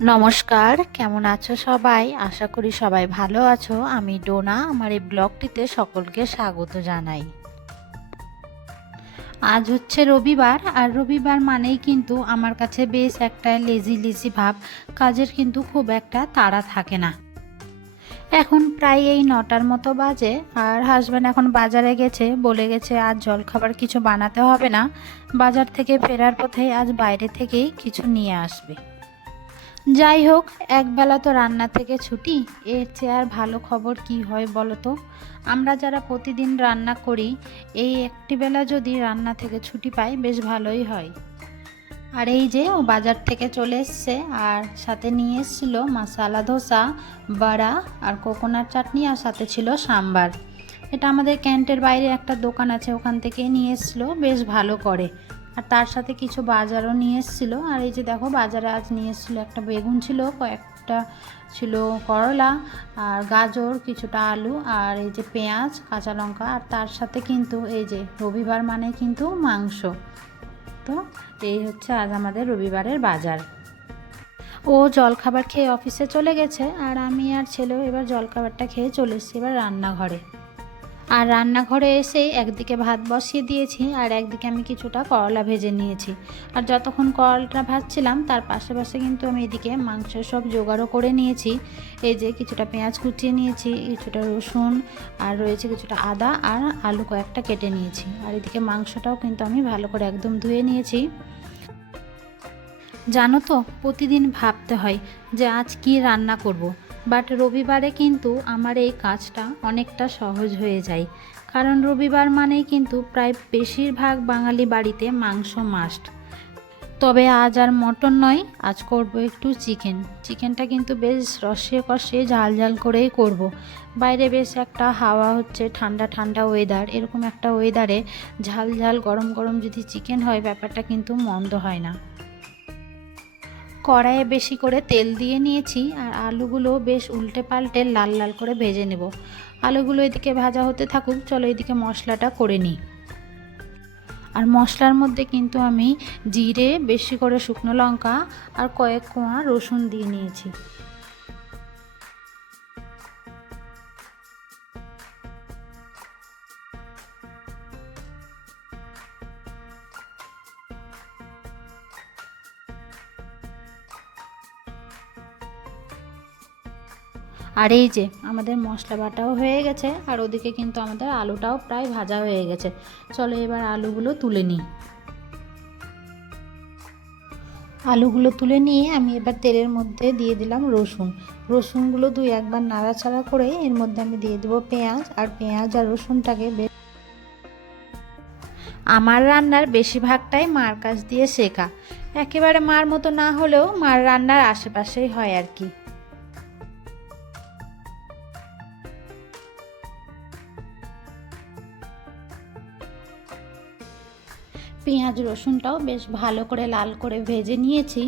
নমস্কার, কেমন আছো সবাই? আশা করি সবাই ভালো আছো। আমি ডোনা, আমার এই ব্লগটিতে সকলকে স্বাগত জানাই। আজ হচ্ছে রবিবার, আর রবিবার মানেই কিন্তু আমার কাছে বেশ একটা লেজি লেজি ভাব। কাজের কিন্তু খুব একটা তাড়া থাকে না। এখন প্রায় এই 9টার মতো বাজে, আর হাজব্যান্ড এখন বাজারে গেছে, বলে গেছে আজ জলখাবার কিছু বানাতে হবে না, বাজার থেকে ফেরার পথে আজ বাইরে থেকেই কিছু নিয়ে আসবে। যাই হোক, একবেলা তো রান্না থেকে ছুটি, এর চেয়ে আর ভালো খবর কি হয় বলো তো। আমরা যারা প্রতিদিন রান্না করি, এই একটি বেলা যদি রান্না থেকে ছুটি পাই বেশ ভালোই হয়। আর এই যে ও বাজার থেকে চলে এসছে, আর সাথে নিয়ে এসেছিল মশালা ধোসা, বড়া আর কোকোনাট চাটনি, আর সাথে ছিল সাম্বার। এটা আমাদের ক্যান্টের বাইরে একটা দোকান আছে, ওখান থেকে নিয়ে এসেছিলো, বেশ ভালো করে। আর তার সাথে কিছু বাজারও নিয়ে এসেছিলো। আর এই যে দেখো, বাজারে আজ নিয়ে এসেছিলো একটা বেগুন ছিল, কয়েকটা ছিল করলা, আর গাজর, কিছুটা আলু, আর এই যে পেঁয়াজ, কাঁচা লঙ্কা। আর তার সাথে কিন্তু এই যে রবিবার মানে কিন্তু মাংস। তো এই হচ্ছে আজ আমাদের রবিবারের বাজার। ও জলখাবার খেয়ে অফিসে চলে গেছে, আর আমি আর ছেলেও এবার জলখাবারটা খেয়ে চলে এসেছি এবার রান্নাঘরে। আর রান্নাঘরে এসেই একদিকে ভাত বসিয়ে দিয়েছি, আর একদিকে আমি কিছুটা করলা ভেজে নিয়েছি। আর যতক্ষণ করলাটা ভাজছিলাম তার পাশে পাশে কিন্তু আমি এদিকে মাংসের সব জোগাড়ও করে নিয়েছি। এই যে কিছুটা পেঁয়াজ কুচিয়ে নিয়েছি, কিছুটা রসুন, আর রয়েছে কিছুটা আদা, আর আলু কয়েকটা কেটে নিয়েছি। আর এদিকে মাংসটাও কিন্তু আমি ভালো করে একদম ধুয়ে নিয়েছি। জানো তো, প্রতিদিন ভাবতে হয় যে আজ কি রান্না করব, বাট রবিবারে কিন্তু আমার এই কাজটা অনেকটা সহজ হয়ে যায়। কারণ রবিবার মানেই কিন্তু প্রায় বেশিরভাগ বাঙালি বাড়িতে মাংস মাস্ট। তবে আজ আর মটন নয়, আজ করব একটু চিকেনটা কিন্তু বেশ রসে কষে ঝাল ঝাল করেই করব। বাইরে বেশ একটা হাওয়া হচ্ছে, ঠান্ডা ঠান্ডা ওয়েদার, এরকম একটা ওয়েদারে ঝাল ঝাল গরম গরম যদি চিকেন হয়, ব্যাপারটা কিন্তু মন্দ হয় না। কড়াইয়ে বেশি করে তেল দিয়ে নিয়েছি, আর আলুগুলো বেশ উল্টে পাল্টে লাল লাল করে ভেজে নেব। আলুগুলো এদিকে ভাজা হতে থাকুক, চলো এদিকে মশলাটা করে নিই। আর মশলার মধ্যে কিন্তু আমি জিরে, বেশি করে শুকনো লঙ্কা, আর কয়েক কোয়া রসুন দিয়ে নিয়েছি। আর এই যে আমাদের মশলা বাটাও হয়ে গেছে, আর ওদিকে কিন্তু আমাদের আলুটাও প্রায় ভাজা হয়ে গেছে। চলো এবার আলুগুলো তুলে নিই। আলুগুলো তুলে নিয়ে আমি এবার তেলের মধ্যে দিয়ে দিলাম রসুনগুলো দুই একবার নাড়াচাড়া করে এর মধ্যে আমি দিয়ে দেবো পেঁয়াজ। আর পেঁয়াজ আর রসুনটাকে আমার রান্নার বেশিরভাগটাই মার কাছ দিয়ে শেখা, একেবারে মার মতো না হলেও মার রান্নার আশেপাশেই হয় আর কি। পেঁয়াজ রসুনটাও বেশ ভালো করে লাল করে ভেজে নিয়েছি।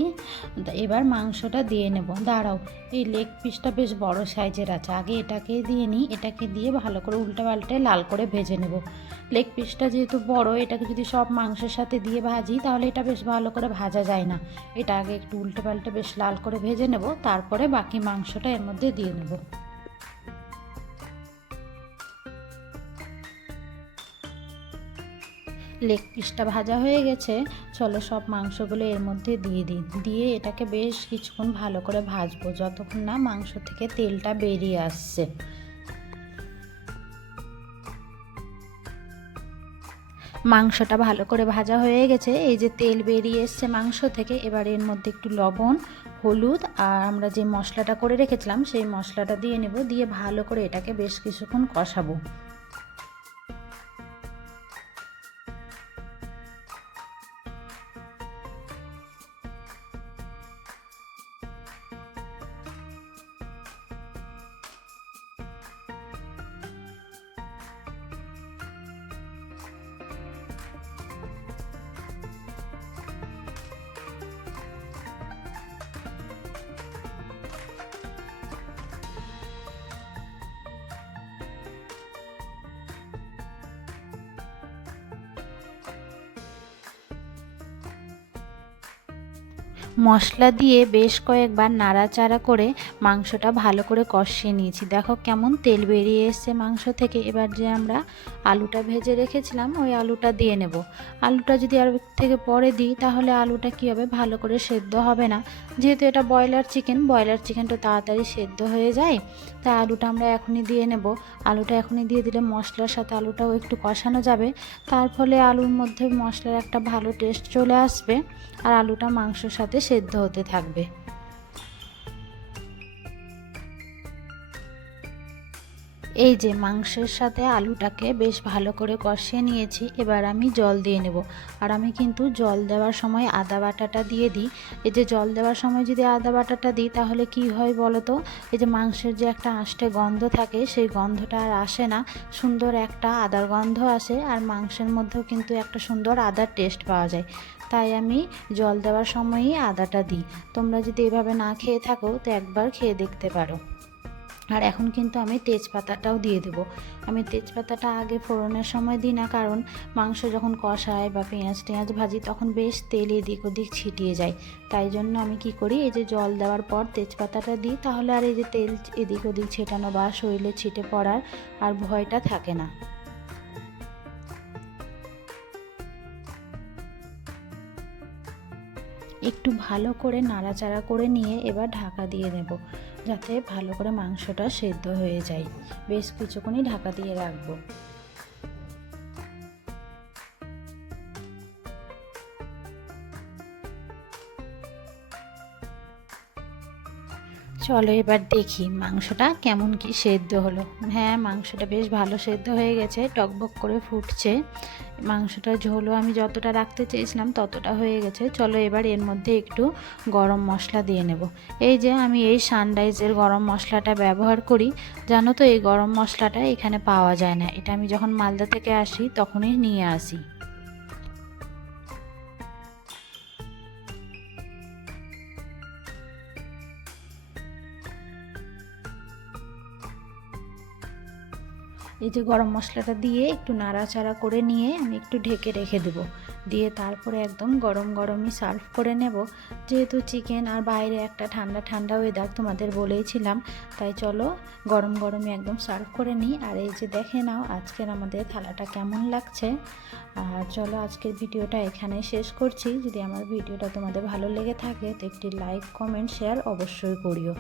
এবার মাংসটা দিয়ে নেব। দাঁড়াও, এই লেগ পিসটা বেশ বড় সাইজের আছে, আগে এটাকে দিয়ে নিই। এটাকে দিয়ে ভালো করে উল্টে পাল্টে লাল করে ভেজে নেব। লেগ পিসটা যেহেতু বড়, এটাকে যদি সব মাংসের সাথে দিয়ে ভাজি তাহলে এটা বেশ ভালো করে ভাজা যায় না। এটা আগে একটু উল্টে পাল্টে বেশ লাল করে ভেজে নেব, তারপরে বাকি মাংসটা এর মধ্যে দিয়ে নেব। লেগ পিসটা ভাজা হয়ে গেছে, চলো সব মাংসগুলো এর মধ্যে দিয়ে দিই। দিয়ে এটাকে বেশ কিছুক্ষণ ভালো করে ভাজবো, যতক্ষণ না মাংস থেকে তেলটা বেরিয়ে আসছে। মাংসটা ভালো করে ভাজা হয়ে গেছে, এই যে তেল বেরিয়ে এসছে মাংস থেকে। এবার এর মধ্যে একটু লবণ, হলুদ, আর আমরা যে মশলাটা করে রেখেছিলাম সেই মশলাটা দিয়ে নেব। দিয়ে ভালো করে এটাকে বেশ কিছুক্ষণ কষাবো। মশলা দিয়ে বেশ কয়েকবার নাড়াচাড়া করে মাংসটা ভালো করে কষিয়ে নিয়েছি। দেখো কেমন তেল বেরিয়ে এসছে মাংস থেকে। এবার যে আমরা আলুটা ভেজে রেখেছিলাম ওই আলুটা দিয়ে নেব। আলুটা যদি আর থেকে পরে দিই তাহলে আলুটা কী হবে, ভালো করে সেদ্ধ হবে না। যেহেতু এটা ব্রয়লার চিকেনটা তাড়াতাড়ি সেদ্ধ হয়ে যায়, তাই আলুটা আমরা এখনই দিয়ে নেব। আলুটা এখনই দিয়ে দিলে মশলার সাথে আলুটাও একটু কষানো যাবে, তার ফলে আলুর মধ্যে মশলার একটা ভালো টেস্ট চলে আসবে আর আলুটা মাংসর সাথে সেদ্ধ হতে থাকবে। এই যে মাংসের সাথে আলুটাকে বেশ ভালো করে কষিয়ে নিয়েছি। এবার আমি জল দিয়ে নেব। আর আমি কিন্তু জল দেওয়ার সময় আদা বাটাটা দিয়ে দিই। এই যে জল দেওয়ার সময় যদি আদা বাটাটা দিই তাহলে কি হয় বলো তো, এই যে মাংসের যে একটা আষ্টে গন্ধ থাকে সেই গন্ধটা আর আসে না, সুন্দর একটা আদার গন্ধ আসে আর মাংসের মধ্যেও কিন্তু একটা সুন্দর আদার টেস্ট পাওয়া যায়। তাই আমি জল দেওয়ার সময়ই আদাটা দিই। তোমরা যদি এভাবে না খেয়ে থাকো তো একবার খেয়ে দেখতে পারো। আর এখন কিন্তু আমি তেজপাতাটাও দিয়ে দেবো। আমি তেজপাতাটা আগে ফোড়নের সময় দিই না, কারণ মাংস যখন কষায় বা পেঁয়াজ ভাজি তখন বেশ তেল এদিক ওদিক ছিটিয়ে যায়। তাই জন্য আমি কি করি, এই যে জল দেওয়ার পর তেজপাতাটা দিই, তাহলে আর এই যে তেল এদিক ওদিক ছেটানো বা শরীরে ছিটে পড়ার আর ভয়টা থাকে না। একটু ভালো করে নাড়াচাড়া করে নিয়ে এবার ঢাকা দিয়ে নেব, যাতে ভালো করে মাংসটা সেদ্ধ হয়ে যায়। বেশ কিছুক্ষণই ঢাকা দিয়ে রাখবো। চলো এবার দেখি মাংসটা কেমন কি সেদ্ধ হলো। হ্যাঁ, মাংসটা বেশ ভালো সেদ্ধ হয়ে গেছে, টকবক করে ফুটছে। মাংসটা ঝোলও আমি যতটা রাখতে চেয়েছিলাম ততটা হয়ে গেছে। চলো এবার এর মধ্যে একটু গরম মশলা দিয়ে নেব। এই যে আমি এই সানরাইজের গরম মশলাটা ব্যবহার করি। জানো তো এই গরম মশলাটা এখানে পাওয়া যায় না, এটা আমি যখন মালদা থেকে আসি তখনই নিয়ে আসি। এই যে গরম মশলাটা দিয়ে একটু নাড়াচাড়া করে নিয়ে আমি একটু ঢেকে রেখে দেবো। দিয়ে তারপরে একদম গরম গরমই সার্ভ করে নেব। যেহেতু চিকেন আর বাইরে একটা ঠান্ডা ঠান্ডা ওয়েদার তোমাদের বলেইছিলাম, তাই চলো গরম গরমই একদম সার্ভ করে নিই। আর এই যে দেখে নাও আজকের আমাদের থালাটা কেমন লাগছে। আর চলো আজকের ভিডিওটা এখানে শেষ করছি। যদি আমার ভিডিওটা তোমাদের ভালো লেগে থাকে তো একটি লাইক কমেন্ট শেয়ার অবশ্যই করিও।